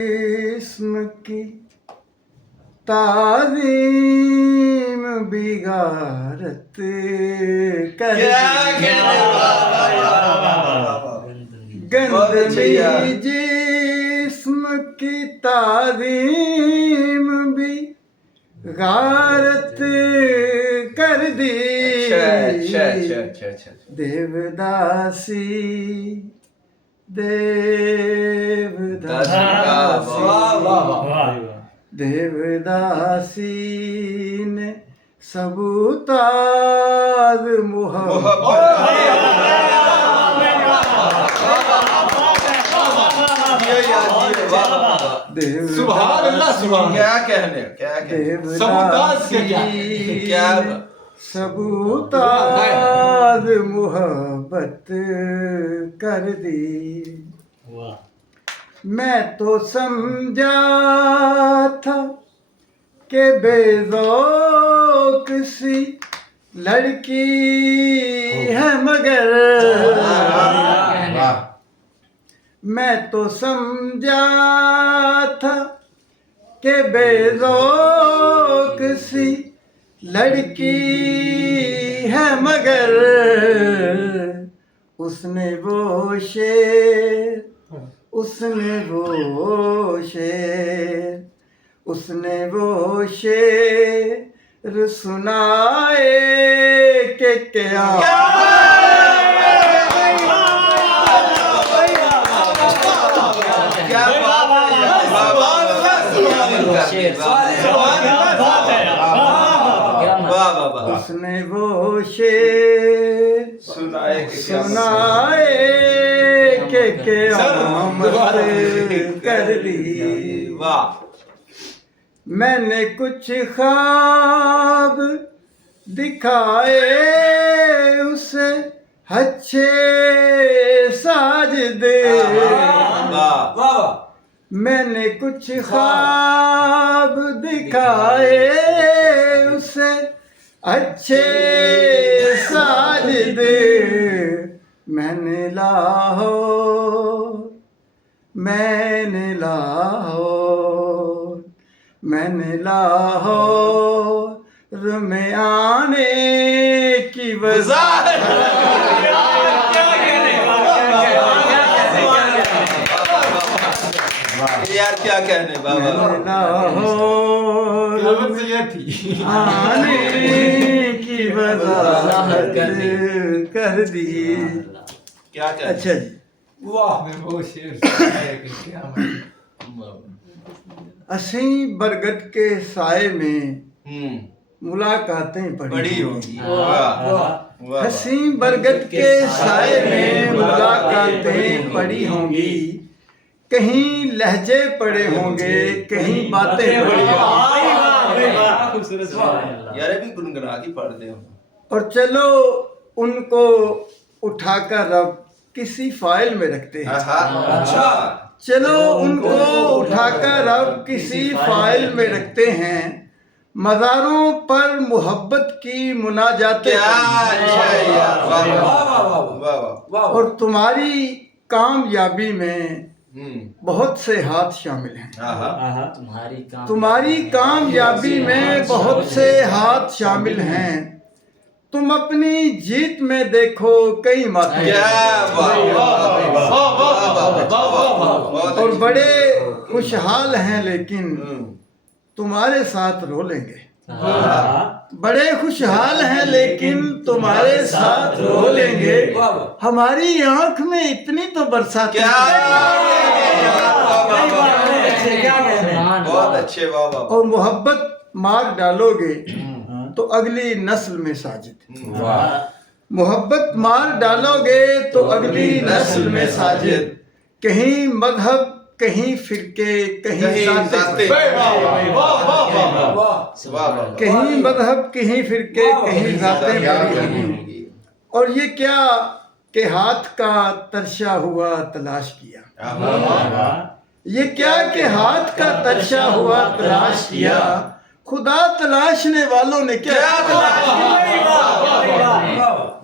اسم کی تعظیم بغارت گندمی جسم کی تعظیم بھی غارت کر دی دیوداسی دیوداسی نے سبوتاز محبت سبحان اللہ سبحان کیا کہنے کیا سبوتاز محبت کر دی میں تو سمجھا تھا کہ بے ذوق سی لڑکی ہے مگر میں تو سمجھا تھا کہ بے ذوق سی لڑکی ہے مگر اس نے وہ شعر اس نے وہ شعر سنائے کہ کیا اس نے وہ شعر سنائے کہ قیامت کر دی میں نے کچھ خواب دکھائے اسے اچھے ساجدے میں نے کچھ خواب دکھائے اسے اچھے ساجدے میں نے لاہور میں آنے کی وضاحت یار کیا کہنے بابا لاہور آنے کی وضاحت کر دی کیا کہنے اچھا جی اسیں برگد کے سائے میں ملاقاتیں پڑی ہوگی حسین برگد کے سائے میں ملاقاتیں پڑی ہوں گی کہیں لہجے پڑے ہوں گے کہیں باتیں پڑی ہوں گی یار بھی گنگنا کی پڑھ دے اور چلو ان کو اٹھا کر رب کسی فائل میں رکھتے ہیں چلو ان کو اٹھا کر رب کسی فائل میں رکھتے ہیں مزاروں پر محبت کی مناجاتیں اور تمہاری کامیابی میں بہت سے ہاتھ شامل ہیں تمہاری کامیابی میں بہت سے ہاتھ شامل ہیں تم اپنی جیت میں دیکھو کئی ماتیں اور بڑے خوشحال ہیں لیکن تمہارے ساتھ رو لیں گے بڑے خوشحال ہیں لیکن تمہارے ساتھ رو لیں گے ہماری آنکھ میں اتنی تو برسات اور محبت مار ڈالو گے تو اگلی نسل میں ساجد محبت مار ڈالو گے تو اگلی نسل میں ساجد کہیں مذہب کہیں فرقے کہیں ذاتیں کہیں مذہب کہیں فرقے کہیں ذاتیں اور یہ کیا کہ ہاتھ کا ترشا ہوا تلاش کیا یہ کیا کہ ہاتھ کا ترشا ہوا تلاش کیا خدا تلاشنے والوں نے کیا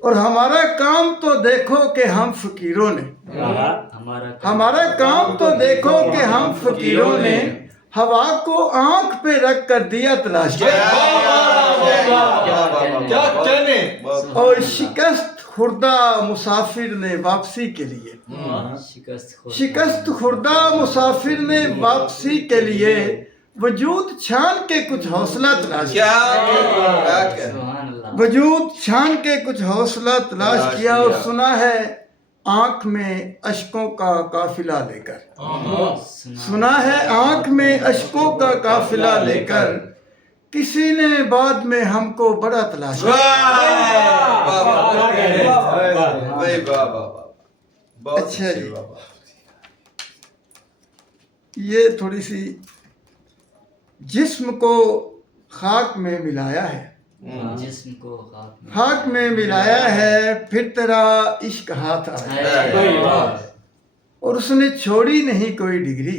اور ہمارا کام تو دیکھو کہ ہم فقیروں نے ہمارا کام تو دیکھو کہ ہم فقیروں نے ہوا کو آنکھ پہ رکھ کر دیا تلاش کیا کہنے اور شکست خوردہ مسافر نے واپسی کے لیے شکست خوردہ مسافر نے واپسی کے لیے وجود چھان کے کچھ حوصلہ تلاش کیا وجود چھان کے کچھ حوصلہ تلاش کیا اور سنا ہے آنکھ میں اشکوں کا قافلہ لے کر سنا ہے آنکھ میں اشکوں کا قافلہ لے کر کسی نے بعد میں ہم کو بڑا تلاش کیا اچھا جی یہ تھوڑی سی جسم کو خاک میں ملایا ہے جسم کو خاک میں ملایا ہے پھر تیرا عشق ہاتھ آیا اور اس نے چھوڑی نہیں کوئی ڈگری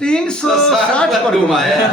360 پر گھمایا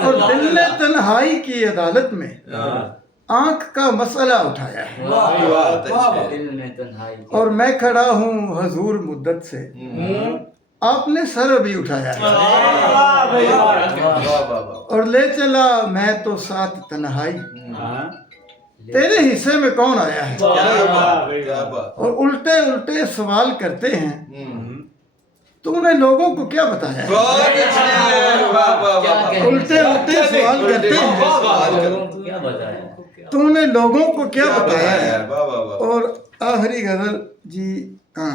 اور دل نے تنہائی کی عدالت میں آنکھ کا مسئلہ اٹھایا ہے اور میں کھڑا ہوں حضور مدت سے آپ نے سر ابھی اٹھایا ہے اور لے چلا میں تو ساتھ تنہائی تیرے حصے میں کون آیا ہے اور الٹے الٹے سوال کرتے ہیں تو نے لوگوں کو کیا بتایا ہے الٹے الٹے سوال کرتے ہیں تو نے لوگوں کو کیا بتایا ہے اور آخری غزل جی ہاں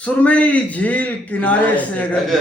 سرمئی جھیل کنارے سے اگر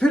پھر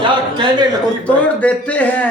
کیا کہنے اور لگی توڑ دیتے ہیں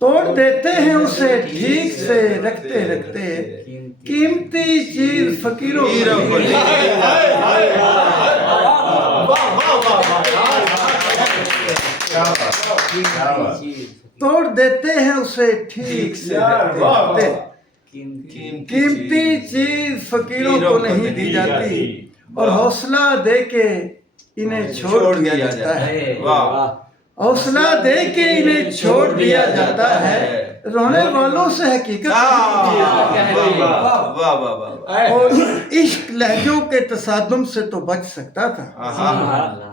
توڑ دیتے ہیں اسے ٹھیک سے رکھتے رکھتے قیمتی چیز فقیروں کو نہیں توڑ دیتے ہیں اسے ٹھیک سے رکھتے رکھتے قیمتی چیز فقیروں کو نہیں دی جاتی اور حوصلہ دے کے انہیں چھوڑ دیا جاتا ہے حوصلہ دے کے انہیں چھوڑ دیا جاتا ہے رونے والوں سے حقیقت اور عشق لہجوں کے تصادم سے تو بچ سکتا تھا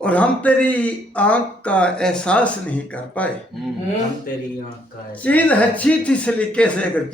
اور ہم تیری آنکھ کا احساس نہیں کر پائے چیز اچھی تھی سلیقے سے اگر